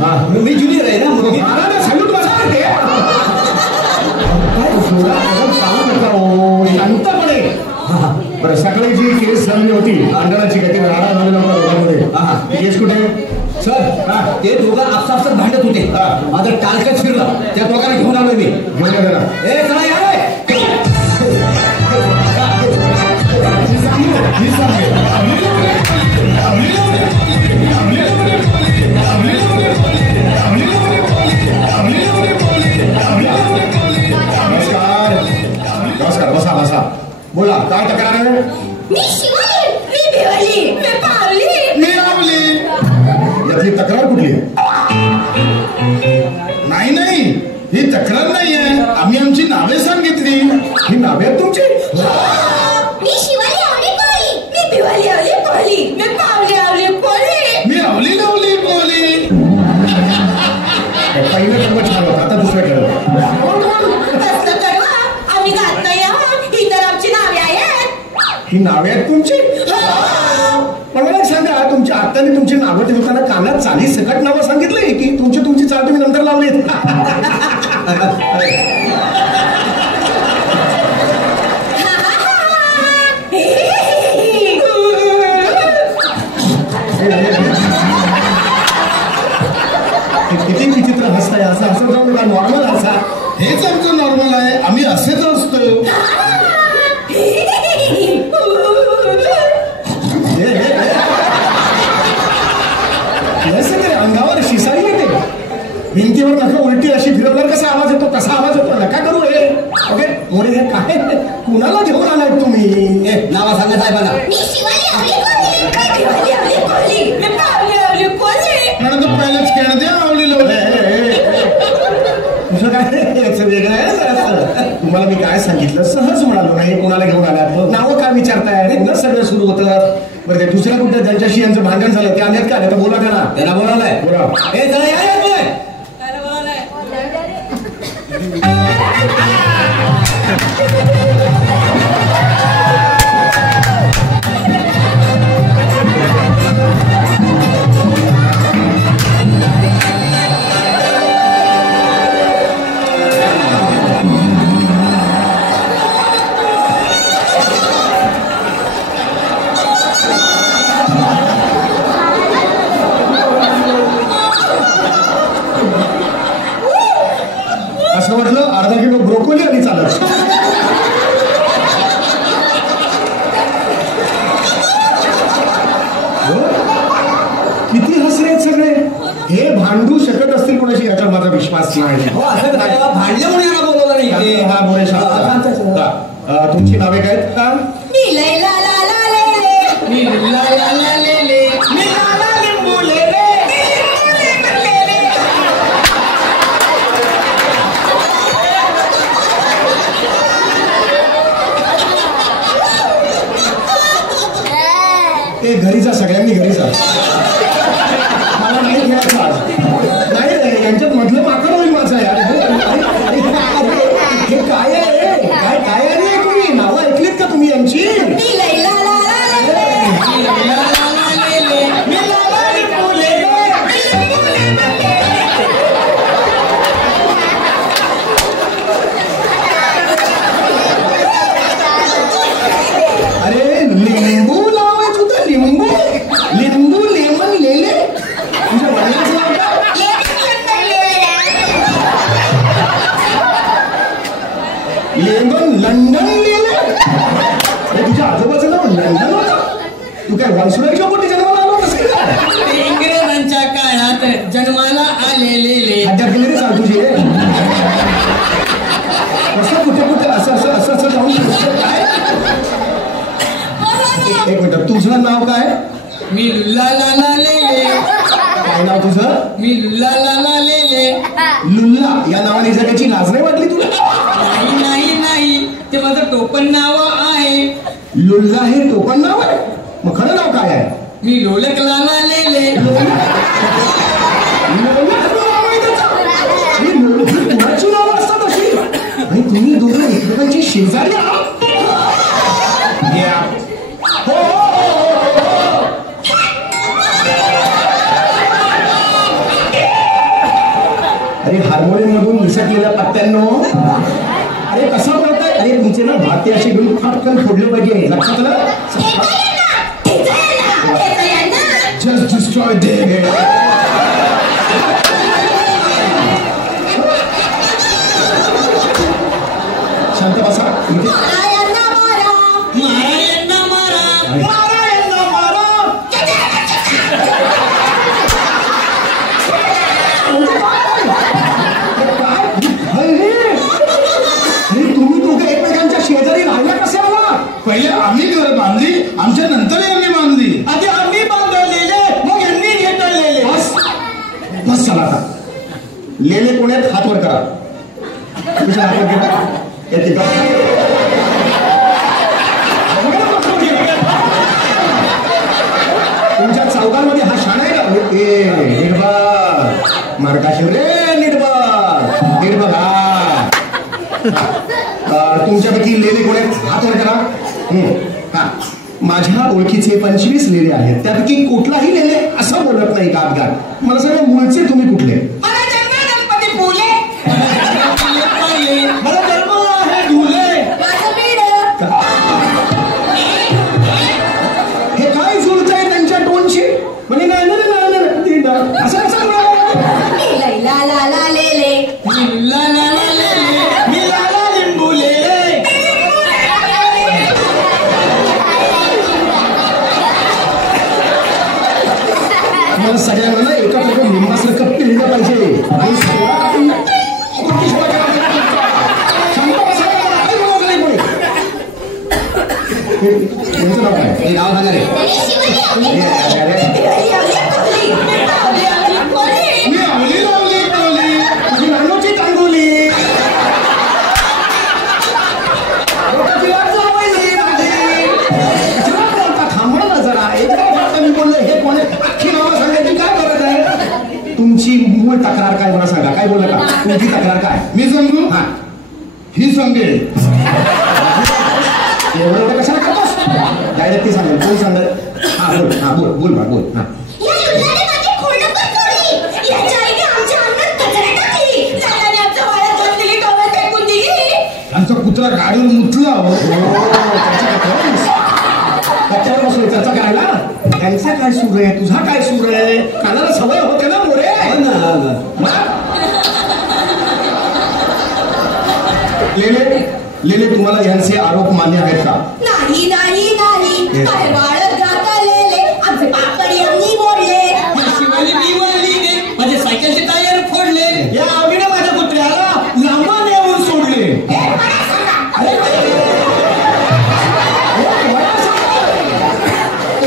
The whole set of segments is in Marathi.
मी ज्युनियर आहे ना म्हणून सॅल्यूट माझा शांतपणे. बरं सकाळी जी केस झाली होती अंडणाची काही राडा झालेला दोघांमध्ये केस कुठे सर? ते दोघं आपसात भांडत होते. माझं टाळकं फिरलं, त्या दोघांना घेऊन आलोय मी. घेऊन या जरा. ए चला या रे. नमस्कार नमस्कार. बसा बसा. बोला काय तक्रार आहे? मी शिवाली, मी भिवली, मी पावली, मी लावली. यातली तक्रार कुठली आहे? नाही नाही ही तक्रार नाही आहे. आम्ही आमची नावे सांगितली. ही नावे आहेत तुमची? मी शिवाली आवली पावली, मी भिवली आवली पावली, मी पावली आवली पावली, मी आवली लावली बोली. पहिलं खूप छान होतं. आता दुसरं केलं. कसलं करू? आम्ही गात नाही आहोत. ही तर आमची नावे आहेत. ही नावे आहेत तुमची? पण मला सांगा तुमच्या आत्याने तुमची नावं ठेवताना कानात चाली सकट नावं सांगितली की तुमची चाल तुम्ही नंतर लावलीत? किती विचित्र हसताय. असं असं जाऊन का नॉर्मल हसा. हेच आमचं नॉर्मल आहे. आम्ही असेच असतो. अंगावर शिसाई येते. भिंतीवर नका उलटी अशी फिरवल्यावर कसा आवाज येतो तसा आवाज येतो. नका करू हे. ओके मोरे हे काय कुणाला घेऊन आलाय तुम्ही? नावा सांगा साहेबांना. मी शिवाली आवली पावली, मी भिवली आवली पावली, मी पावली आवली पावली. म्हणून तो पहिलेच खेळ द्या आवली लावले. तुझं काय याचं वेगळं आहे. तुम्हाला मी काय सांगितलं सहज म्हणालो नाही. कोणाला घेऊन आला नावं काय विचारताय? पुन्हा सगळं सुरू होतं. बरं ते दुसऱ्या कुठल्या ज्यांच्याशी यांचं भांडण झालं ते आल्यात का? तर बोला त्यांना बोलावलंय. बोला. ए चला या असं म्हटलं अर्धा किलो ब्रोकोली आणि चालत. किती हसले आहेत सगळे. हे भांडू शकत असतील कोणाशी याच्यावर माझा विश्वास नाही. हो असं भांडले म्हणून यांना बोलवलं नाही. हा बोले तुमची नावे काय आहेत का? मी लैला ला ला ले, मी ला ला ला ले ले, मी ला ला लिंबू ले ले. ते घरी जा. सगळ्यांनी घरी जा. मला नाही खेळायचं आज. नाही यांच्यात मधलं माकड होईल माझं यार. हे काय आहे? काय आहे तुम्ही नावं ऐकलीत का तुम्ही यांची? मी लैला ला ला ले, मी ला ला ला ले ले, मी ला ला लिंबू ले ले. अरे लिंबू लावायचं होतं. लिंबू लिंबू लेमन लेले. तुझ्या वडिलांचं नाव काय? लेमन लंडन लेले. तुझ्या आजोबाचं नाव लंडन होतं. तू काय व्हायसरॉयच्या पोटी जन्माला आलो नसेल का? इंग्रजांच्या काळात जन्माला आलेले. हद्यात गेले रे सांग तुझे. कसं कुठे असं जाऊन काय? एक मिनिट तुझं नाव काय? मी ला ला ला ले ले. काय नाव तुझं? मी ला ला ला ले ले. लुल्ला या नावाने जगाची लाज नाही वाटली तुला? नाही नाही नाही ते माझं टोपण नाव आहे. लुल्ला हे टोपण नाव आहे? मग खरं नाव काय आहे? मी लोलक लाला ले ले. कुणाची नावं असतात अशी? आणि तुम्ही दोघं एकमेकांची शेजारी आहात? हो अरे हार्मोनियम मधून निसटलेल्या पत्त्यांनो, अरे कसं बोलताय? अरे तुमचे ना भाते असे घेऊन फाटकन फोडले पाहिजे, लक्षात आलं? जस्ट डिस्ट्रॉय दे. शांत बसा. तुम्ही दोघे एकमेकांच्या शेजारी राहिल्या कसे आला? पहिले आम्ही घर बांधली, आमच्या नंतर यांनी बांधली. आधी आम्ही बांधलेले, मग यांनी घेतलेले. बस बस चला आता. लेले कोण आहेत? हात वर करा. तुझ्या हात वर करा. येते का? तुमच्या चौघांमध्ये हा शाणा आहे का? निर्भर मार्गाशी रे, निर्भर निर्भर. तुमच्यापैकी लेले कोण आहेत? हात वर करा. हा, माझ्या ओळखीचे 25 लेले आहेत, त्यापैकी कुठलाही लेले असं बोलत नाही गात गात. मला सांगा, मूळचे तुम्ही कुठले? मला जन्म गणपती फुले. मला जन्म आहे धुले. माझं बीड. हे काय जुळतंय त्यांच्या टोनशी? म्हणजे नाही नाही असं कसं मी लैला लाला लेले. ला ला ला लेले, मी लाला लिंबू लेले. मला सगळ्यांना ना एका प्रकारे लिंबासारखं पिळलं पाहिजे. आणि त्यांचं नाव काय? हे नाव सांगा रे. मी मी आवली लावली. नानोची तांदुली. थांबा ना जरा. एकदा मी बोललो हे कोण अख्खी नावं सांगायची काय गरज आहे? तुमची मूळ तक्रार काय मला सांगा. काय बोलला का? तुमची तक्रार काय? मी सांगू? हा, ही सांगेल. एवढं कशाला करतोस? डायरेक्ट ती सांगेल. कोण सांगेल? हा बोल. हा बोल बोल बोल. हा, या लुल्लाने माझी खोडं पण तोडली. याच्या आईने आमच्या अंगात कचरा टाकली. लालाने आमच्या वाळत बसलेली टोमॅटो फेकून दिली. आमचा कुत्रा गाडीवर मुतला. त्याच्यावर बसलो चर्चा करायला. त्यांचा काय सूर आहे? तुझा काय सूर आहे? कानाला सवय होते ना मोरे. लेले तुम्हाला यांचे आरोप मान्य आहेत का? नाही नाही नाही. काय वाळत जाता लेले. आमचे पापड यांनी मोडले. शिवाली बिवालीने माझे सायकलचे टायर फोडले. या आवडीने माझ्या कुत्र्याला लांबा नेऊन सोडले.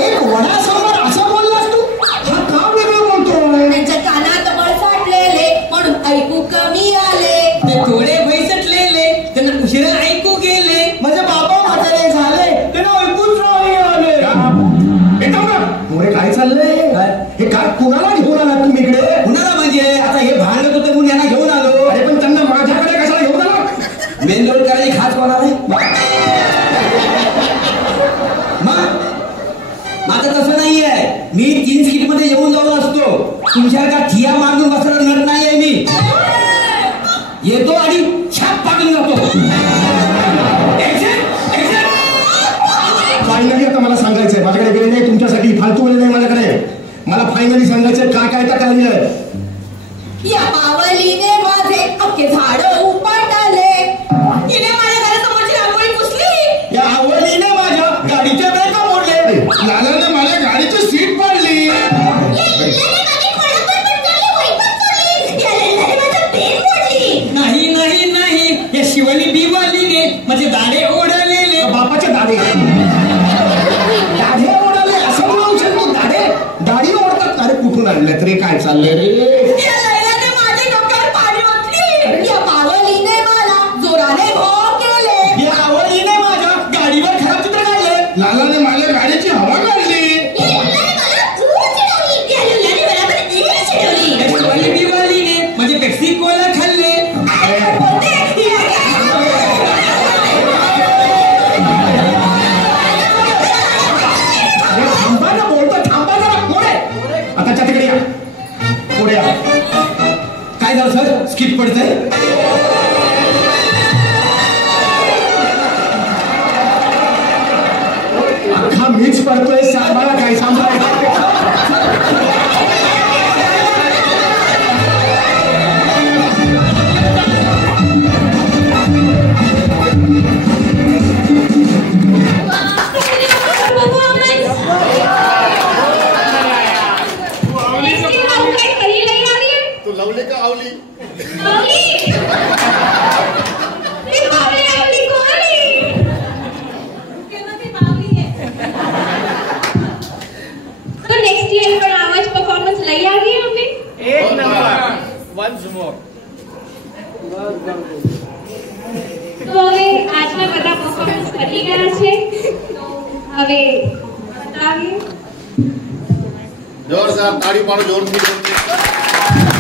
एक वडासमोर असं बोललास तू? हा का वेगळं बोलतोय? त्यांच्या कानात बळ फाटलेले म्हणून ऐकू कमी आले. ते थोडे बैसटलेले, त्यांना उशिरा ऐकू गेले. माझे बाबा म्हातारे झाले, त्यांना ऐकूच नाही आले. मोरे काय चाललंय? हे काय कुणाला घेऊन आलात तुम्ही इकडे? कुणाला म्हणजे आता हे भांडत होतं म्हणून यांना घेऊन आलो. अरे पण त्यांना माझ्याकडे कशाला घेऊन आला? मेन रोड करायची खास कोणाला? मग माझं तसं नाहीये. मी 3 सीट मध्ये येऊन जाऊन असतो. तुमच्यासारखा ठिया मागून बसणार नर नाहीये मी. येतो आणि छाप पाडून जातो. फायनली आता मला सांगायचंय, माझ्याकडे वेळ नाही तुमच्यासाठी, फालतू वेळ नाही माझ्याकडे. मला फायनली सांगायचंय काय काय तक्रारी आहे. या पावलीने माझे अख्खे झाड उपाटाले. हिने माझ्या घरासमोरची रांगोळी पुसली. या आवडीने माझ्या गाडीचे ब्रेक मोडले. लालाने माझ्या गाडीची सीट पाडली. या लुल्लाने माझी खोडं पण पटकवली, वही पण तोडली. या लुल्लाने माझं पेन मोडली. नाही नाही नाही. या शिवाली बिवालीने माझे दाढे ओढलेले. बापाच्या दाढे दाढे ओढाले असं म्हणून शकतो. दाढी ओढतात. अरे कुठून आणलं तरी काय चाललंय रे? या लैलाने माझ्या डोक्यावर पाणी ओतली. या पावलीने काय झालं सर स्किट पडतंय अख्खा मीच पडतोय मला काय सांभाळायचं लवले का आवली तो नेक्स्ट ईयर पर आवाज परफॉर्मेंस लई आ गई हमें एक नंबर वंस मोर તો હવે આજના બધા પરફોર્મન્સ કરી ગયા છે તો હવે બતાવીએ जोरदार ताड़ी पाड़ो जोर से